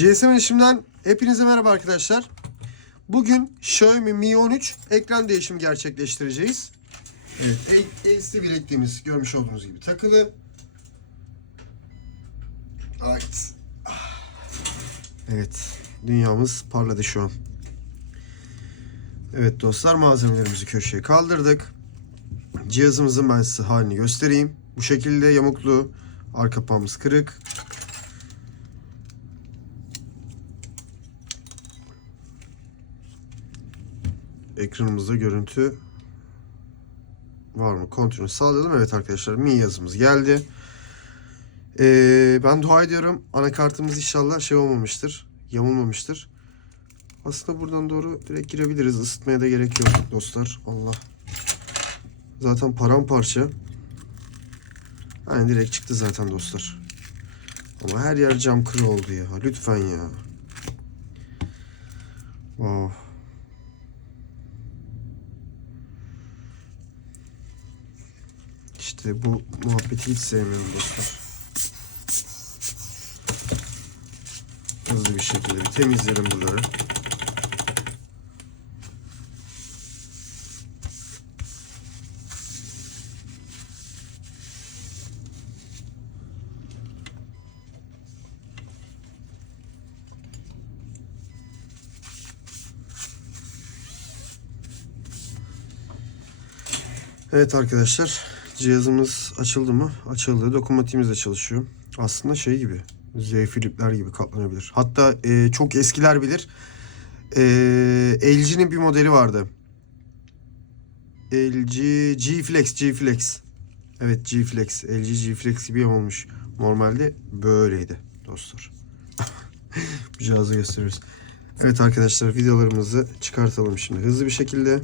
GSM Erişim'den hepinize merhaba arkadaşlar. Bugün Xiaomi Mi 13 ekran değişimi gerçekleştireceğiz. Evet, LCD bilekliğimiz görmüş olduğunuz gibi takılı. Evet. Evet, dünyamız parladı şu an. Evet dostlar malzemelerimizi köşeye kaldırdık. Cihazımızın ben size halini göstereyim. Bu şekilde yamuklu, arka kapağımız kırık. Ekranımızda görüntü var mı? Kontrolü sağlayalım. Evet arkadaşlar Mi yazımız geldi. Ee, ben dua ediyorum anakartımız inşallah şey olmamıştır. Yamulmamıştır. Aslında buradan doğru direkt girebiliriz. Isıtmaya da gerek yok dostlar. Allah. Zaten paramparça. Yani direkt çıktı zaten dostlar. Ama her yer cam kırı oldu ya. Lütfen ya. Wow. İşte bu muhabbeti hiç sevmiyorum dostlar. Hızlı bir şekilde bir temizlerim buraları. Evet arkadaşlar cihazımız açıldı mı? Açıldı. Dokunmatiğimiz de çalışıyor. Aslında şey gibi. Z Flip'ler gibi katlanabilir. Hatta e, çok eskiler bilir. E, LG'nin bir modeli vardı. LG G Flex G Flex. Evet G Flex. LG G Flex gibi olmuş. Normalde böyleydi dostlar. Cihazı gösteriyoruz. Evet arkadaşlar videolarımızı çıkartalım şimdi hızlı bir şekilde.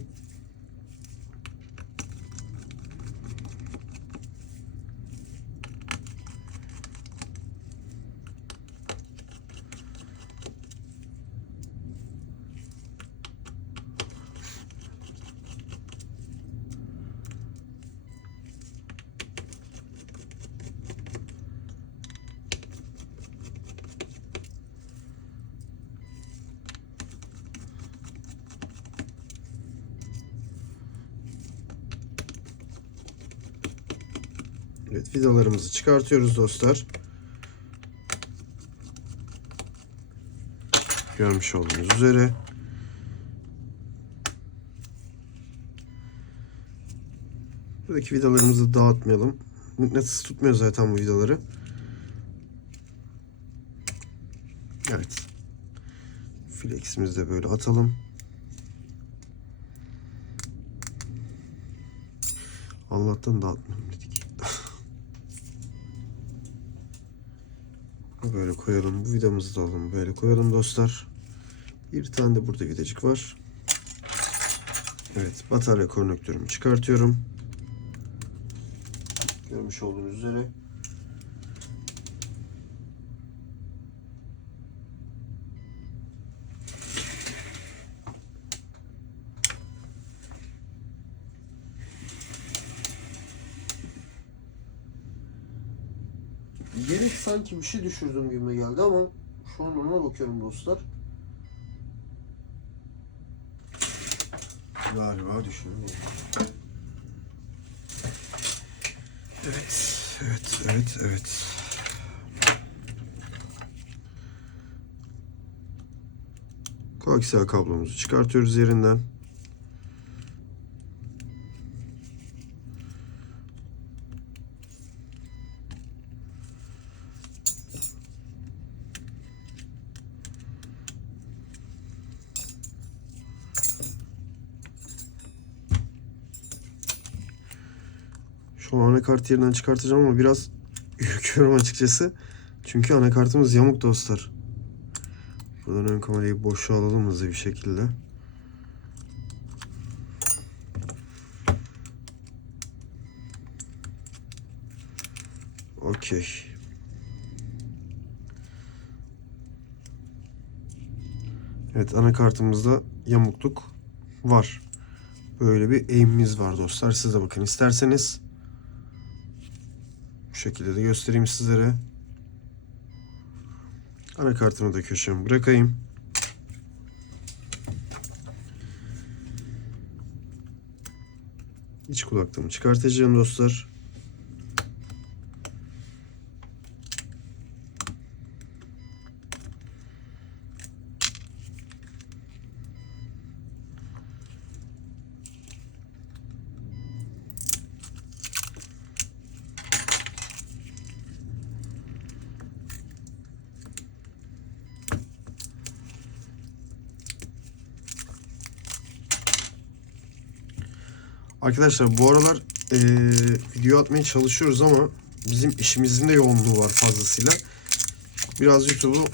Evet vidalarımızı çıkartıyoruz dostlar. Görmüş olduğunuz üzere. Buradaki vidalarımızı dağıtmayalım. Mıknatıs tutmuyor zaten bu vidaları. Evet. Flex'imizi de böyle atalım. Allah'tan dağıtmayalım dedik. Böyle koyalım. Bu vidamızı da alalım. Böyle koyalım dostlar. Bir tane de burada vidacık var. Evet. Batarya konnektörümü çıkartıyorum. Görmüş olduğunuz üzere. Sanki bir şey düşürdüm gibi geldi ama şu an ona bakıyorum dostlar. Galiba düşündüm. Evet, evet, evet, evet. Koaksiyel kablomuzu çıkartıyoruz yerinden. Anakart yerinden çıkartacağım ama biraz ürküyorum açıkçası. Çünkü anakartımız yamuk dostlar. Buradan ön kamerayı boşa alalım hızlı bir şekilde. Okey. Evet anakartımızda yamukluk var. Böyle bir eğimimiz var dostlar. Siz de bakın isterseniz. Şekilde de göstereyim sizlere. Anakartımı da köşeme bırakayım. İç kulaklığımı çıkartacağım dostlar. Arkadaşlar bu aralar eee, video atmaya çalışıyoruz ama bizim işimizin de yoğunluğu var fazlasıyla. Biraz YouTube'u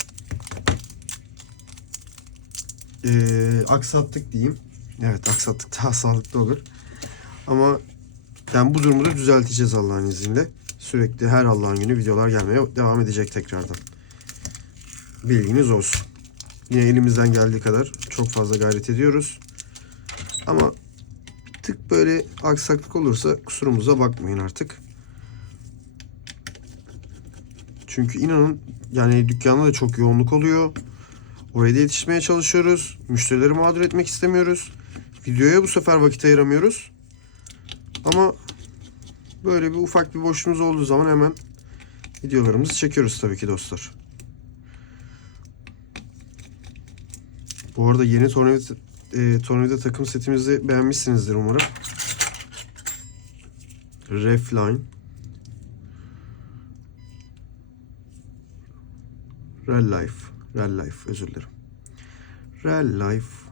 eee, aksattık diyeyim. Evet aksattık daha sağlıklı olur. Ama yani bu durumu da düzelteceğiz Allah'ın izniyle. Sürekli her Allah'ın günü videolar gelmeye devam edecek tekrardan. Bilginiz olsun. Yine elimizden geldiği kadar çok fazla gayret ediyoruz. Ama tık böyle aksaklık olursa kusurumuza bakmayın artık. Çünkü inanın yani dükkanda da çok yoğunluk oluyor. Oraya da yetişmeye çalışıyoruz. Müşterileri mağdur etmek istemiyoruz. Videoya bu sefer vakit ayıramıyoruz. Ama böyle bir ufak bir boşluğumuz olduğu zaman hemen videolarımızı çekiyoruz tabii ki dostlar. Bu arada yeni tornavida, e, tornavida takım setimizi beğenmişsinizdir umarım. Refline. Real Life. Real Life özür dilerim. Real Life.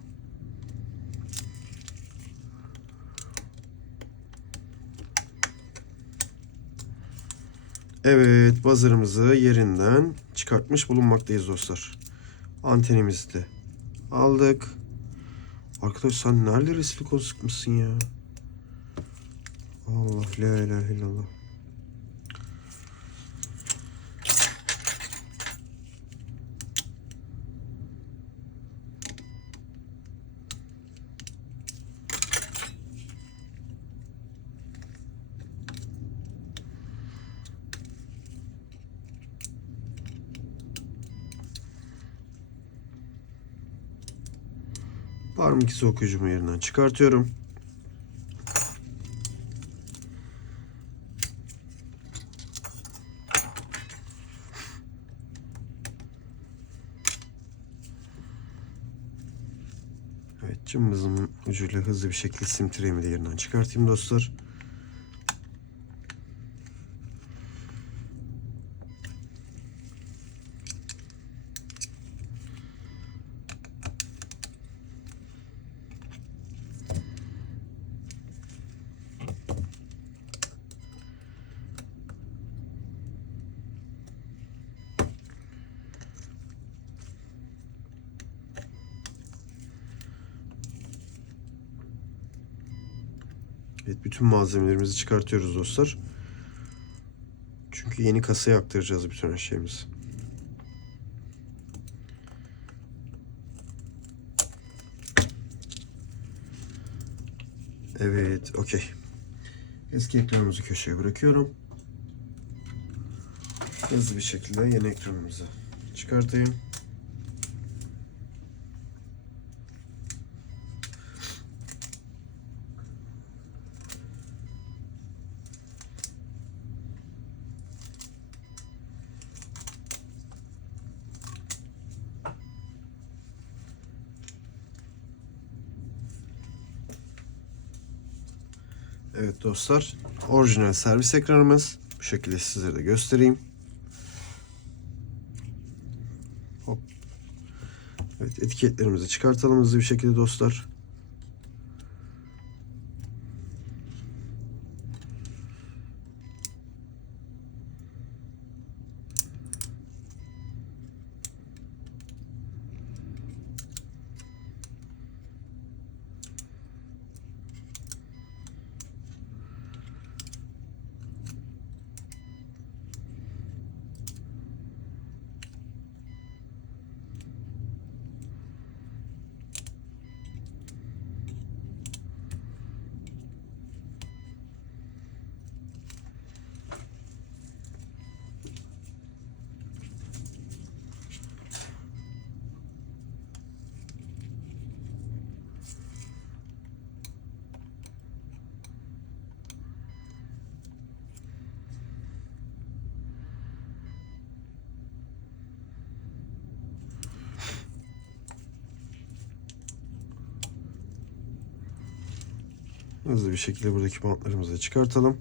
Evet, buzzer'ımızı yerinden çıkartmış bulunmaktayız dostlar. Antenimizi de aldık. Arkadaş sen nerede silikon sıkmışsın ya? Allah la ilahe illallah. Parmak izi okuyucumu yerinden çıkartıyorum. Evet cımbızın ucuyla hızlı bir şekilde sim de yerinden çıkartayım dostlar. Evet bütün malzemelerimizi çıkartıyoruz dostlar. Çünkü yeni kasaya aktaracağız bütün her. Evet, okey. Eski ekranımızı köşeye bırakıyorum. Hızlı bir şekilde yeni ekranımızı çıkartayım. Evet dostlar, orijinal servis ekranımız. Bu şekilde sizlere de göstereyim. Hop. Evet, etiketlerimizi çıkartalım hızlı bir şekilde dostlar. Hızlı bir şekilde buradaki bantlarımızı çıkartalım.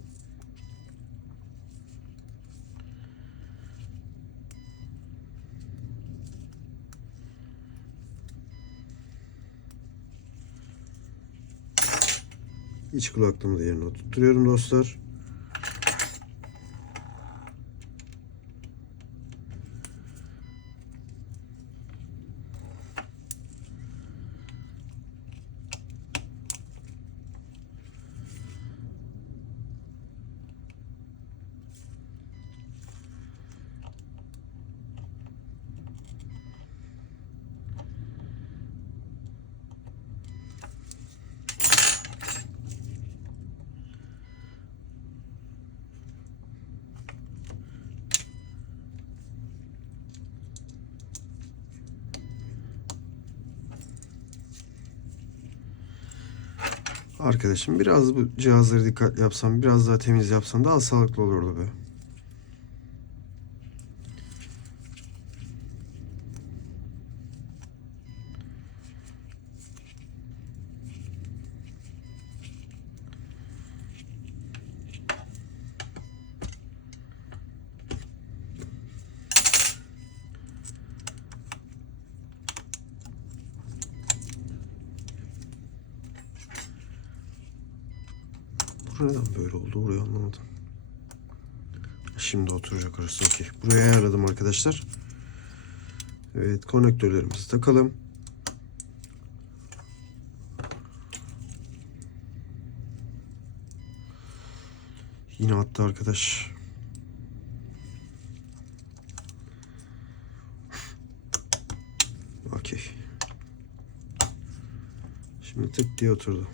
İç kulaklığımı da yerine oturtuyorum dostlar. Arkadaşım biraz bu cihazları dikkatli yapsam, biraz daha temiz yapsam daha sağlıklı olurdu be. Bu neden böyle oldu orayı anlamadım. Şimdi oturacak orası okey. Buraya ayarladım arkadaşlar. Evet konektörlerimizi takalım. Yine attı arkadaş. Okey. Şimdi tık diye oturdu.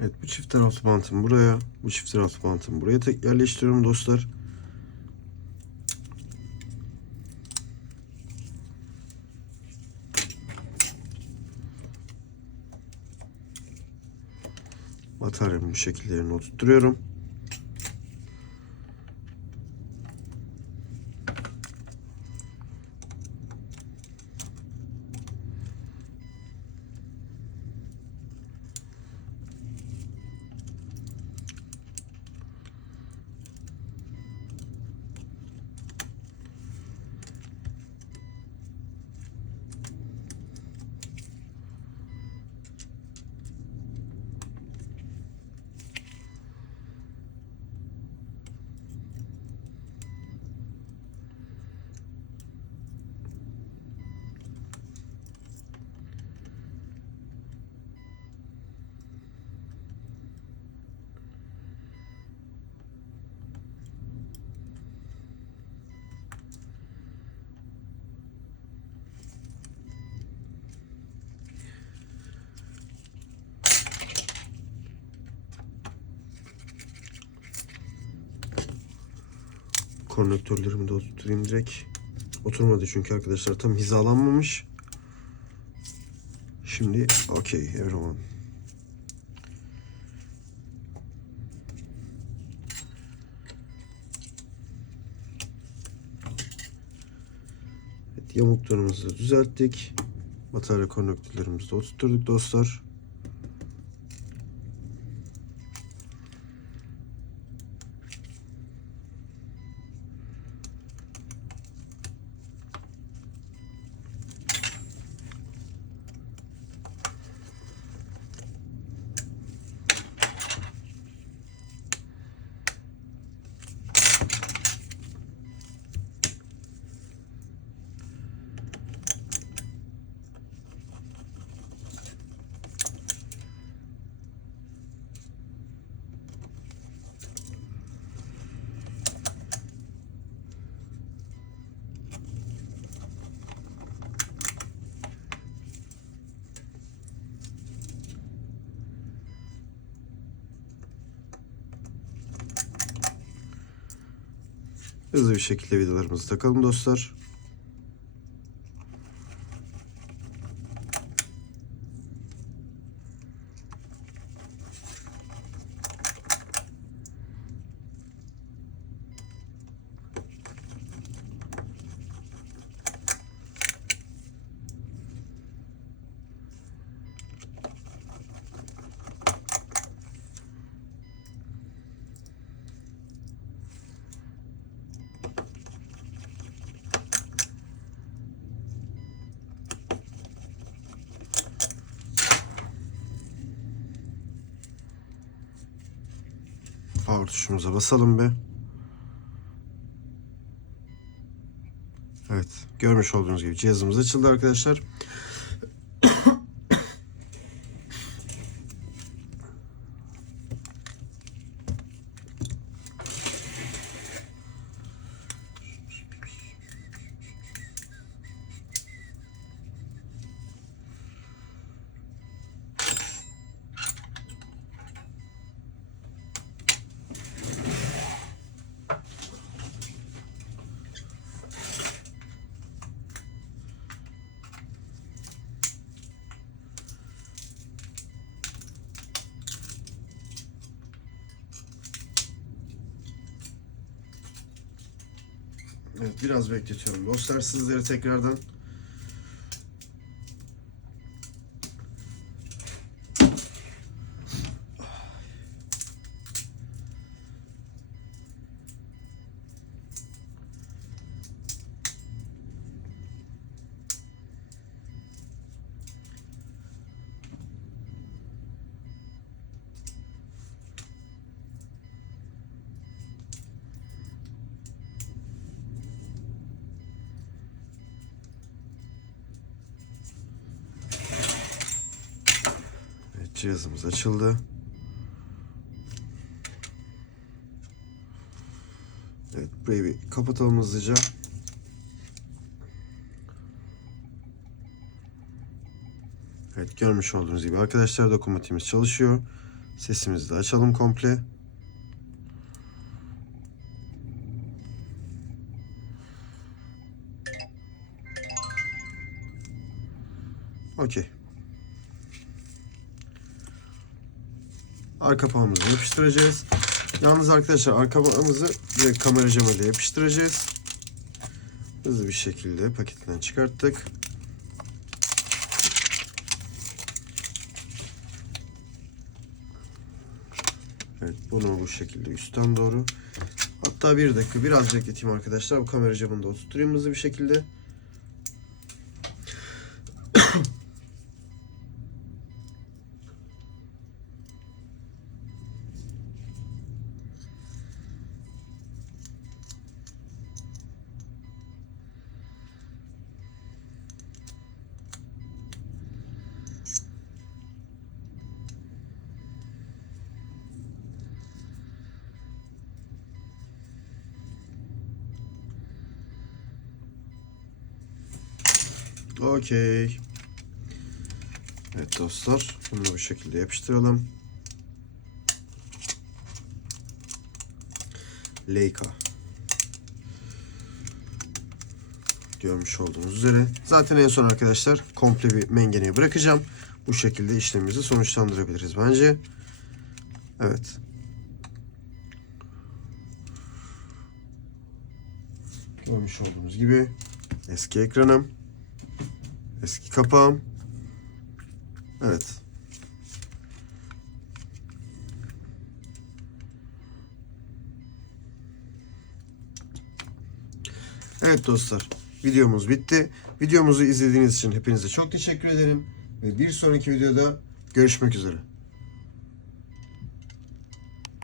Evet bu çift taraflı bantımı buraya, bu çift taraflı bantımı buraya tek yerleştiriyorum dostlar. Bataryamı bu şekilde yerine oturtuyorum. Konnektörlerimi de oturtayım direkt. Oturmadı çünkü arkadaşlar tam hizalanmamış. Şimdi okey everyone. Evet, yamuklarımızı düzelttik. Batarya konnektörlerimizi de oturtturduk dostlar. Hızlı bir şekilde vidalarımızı takalım dostlar. Power tuşumuza basalım bir. Evet, görmüş olduğunuz gibi cihazımız açıldı arkadaşlar. Evet, biraz bekletiyorum dostlar sizleri tekrardan. Cihazımız açıldı. Evet, burayı bir kapatalım hızlıca. Evet, görmüş olduğunuz gibi arkadaşlar dokunmatikimiz çalışıyor. Sesimizi de açalım komple. Okey. Arka pahımızı yapıştıracağız. Yalnız arkadaşlar arka pahımızı direkt kamera camıyla yapıştıracağız. Hızlı bir şekilde paketinden çıkarttık. Evet bunu bu şekilde üstten doğru. Hatta bir dakika biraz bekleteyim arkadaşlar. Bu kamera camını da oturtayım hızlı bir şekilde. Okey. Evet dostlar. Bunu bu şekilde yapıştıralım. Leica. Görmüş olduğunuz üzere. Zaten en son arkadaşlar komple bir mengeneye bırakacağım. Bu şekilde işlemimizi sonuçlandırabiliriz bence. Evet. Görmüş olduğunuz gibi eski ekranım, eski kapağım. Evet. Evet dostlar, videomuz bitti. Videomuzu izlediğiniz için hepinize çok teşekkür ederim ve bir sonraki videoda görüşmek üzere.